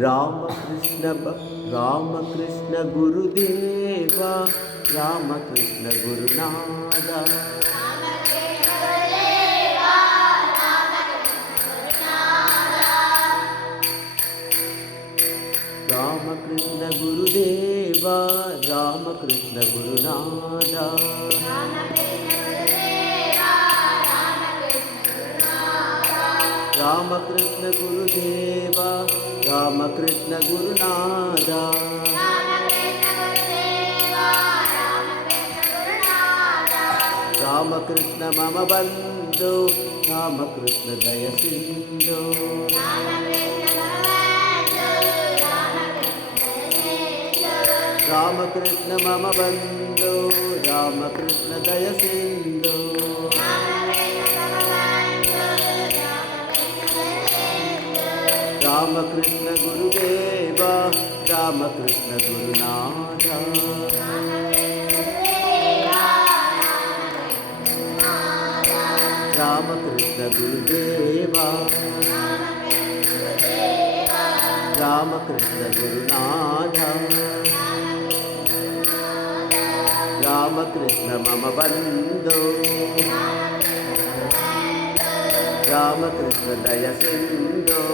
रामकृष्ण रामकृष्ण गुरुदेव रामकृष्ण गुरुनादा रामकृष्ण गुरुदेव रामकृष्ण गुरुनादा रामकृष्ण गुरुदेव रामकृष्ण गुरुनादा रामकृष्ण मम बन्धु रामकृष्ण दय सिन्धु रामकृष्ण मम बन्धु रामकृष्ण दय सिन्धु रामकृष्ण गुरुदेव रामकृष्ण गुरुनाथा रामकृष्ण गुरुदेव रामकृष्ण गुरुनाथा रामकृष्ण मम बन्धु रामकृष्ण दय सिन्धु